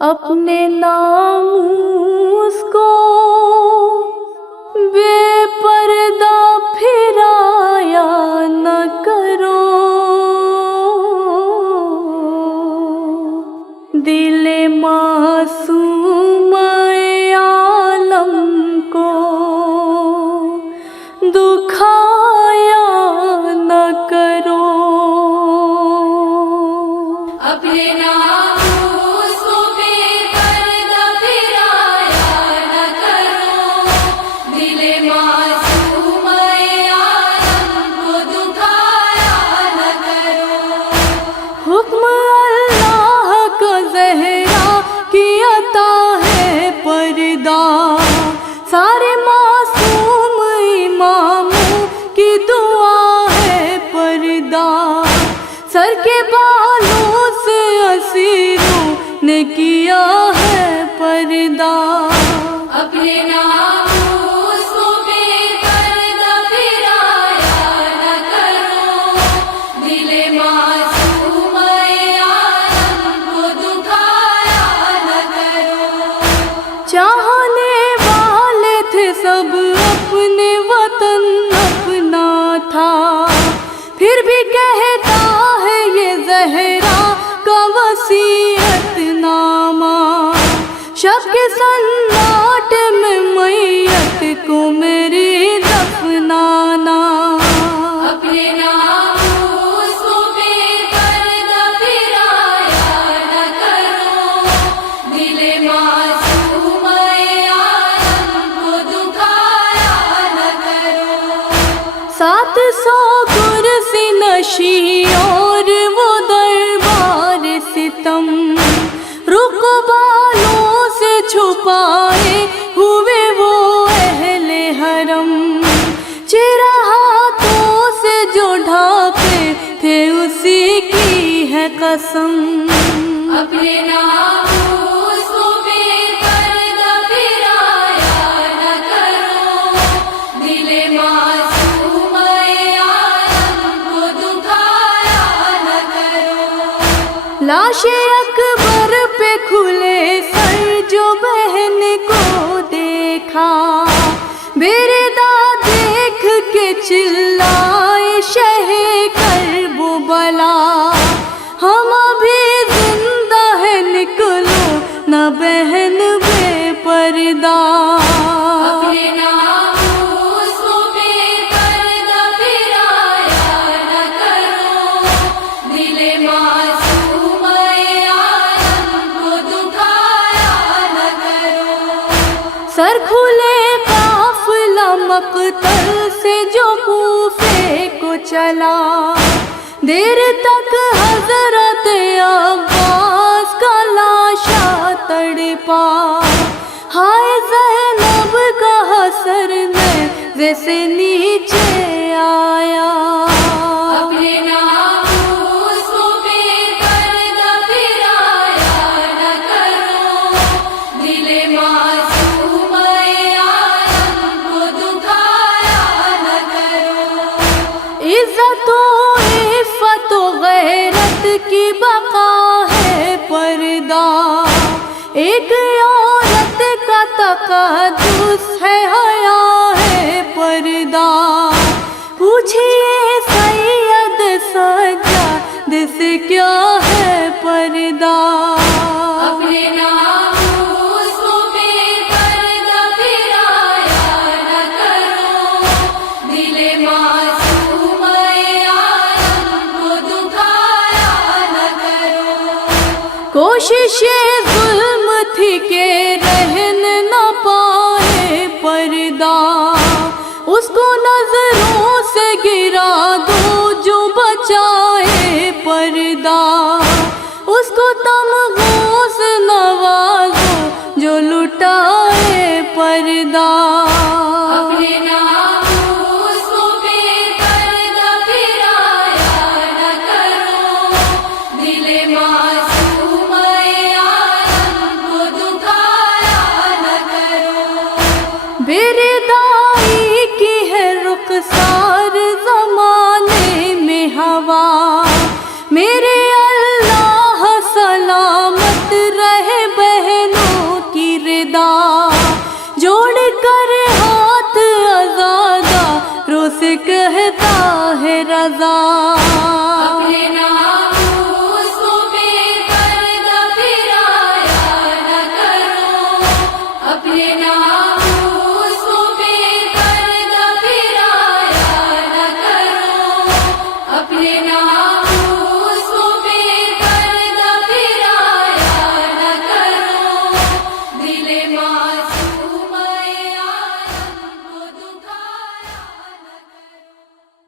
اپنے ناموس کو بے پردہ پھرایا نہ کرو، دل معصوم عالم کو دکھایا نہ کرو۔ اپنے ناموس کو بے پردہ پھرایا نہ کرو، دل معصوم عالم کو دکھایا نہ کرو۔ حکم اللہ کا زہرا کی عطا ہے پردہ، سارے معصوم اماموں کی دعا ہے پردہ، سر کے بالوں سے اسیروں نے کیا ہے پردہ۔ اپنے ناموس کو بے پردہ پھرایا نہ کرو، دل معصوم عالم کو دکھایا نہ کرو۔ چاہنے والے تھے سب اپنے وطن اپنا تھا، پھر بھی کہتا ہے یہ زہرا کا وصیت نامہ، شب کے سناٹے میں میت کو میری دفنانا۔ اپنے ناموس کو بے پردہ پھرایا نہ کرو، دل معصوم عالم کو دکھایا نہ کرو۔ 700 کرسی نشی اور وہ دربار ستم، رخ بالوں سے چھپائے ہوئے وہ اہل حرم، چہرہ ہاتھوں سے جو ڈھانپے تھے اسی کی ہے قسم۔ اپنے ناموس کو بے پردہ پھرایا نہ کرو، دل معصوم عالم کو دکھایا نہ کرو۔ لاش اکبر پہ کھلے سر جو بہن کو دیکھا، بیردہ دیکھ کے چلائے شہ کرب و بلا، ہم ابھی زندہ ہے نکلو نہ بہن بے پردہ۔ اپنے ناموس کو بے پردہ پھرایا نہ کرو، دل معصوم عالم کو دکھایا نہ کرو۔ سر کھلے قافلہ مقتل سے جو کوفے کو چلا، دیر تک حضرت عباس کا لاشا تڑپا، ہائے زینب کا حسر نیزے سے نیچے آیا۔ اپنے ناموس کو بے پردہ پھرایا نہ کرو، دل معصوم عالم کو دکھایا نہ کرو۔ عزت و عفت و غیرت کی بقا ہے پردہ، ایک عورت کا تقدس ہے حیا ہے پردہ، پوچھئے سید سجاد سے کیا ہے پردہ۔ اپنے ناموس کو بے پردہ پھرایا نہ کرو، دل معصوم عالم کو دکھایا نہ کرو۔ کوشش ظلم تھی کہ رہن نہ پائے پردہ، اس کو نظروں سے گرا دو جو بچائے پردہ، اس کو تمغوں سے نوازو جو لٹائے پردہ۔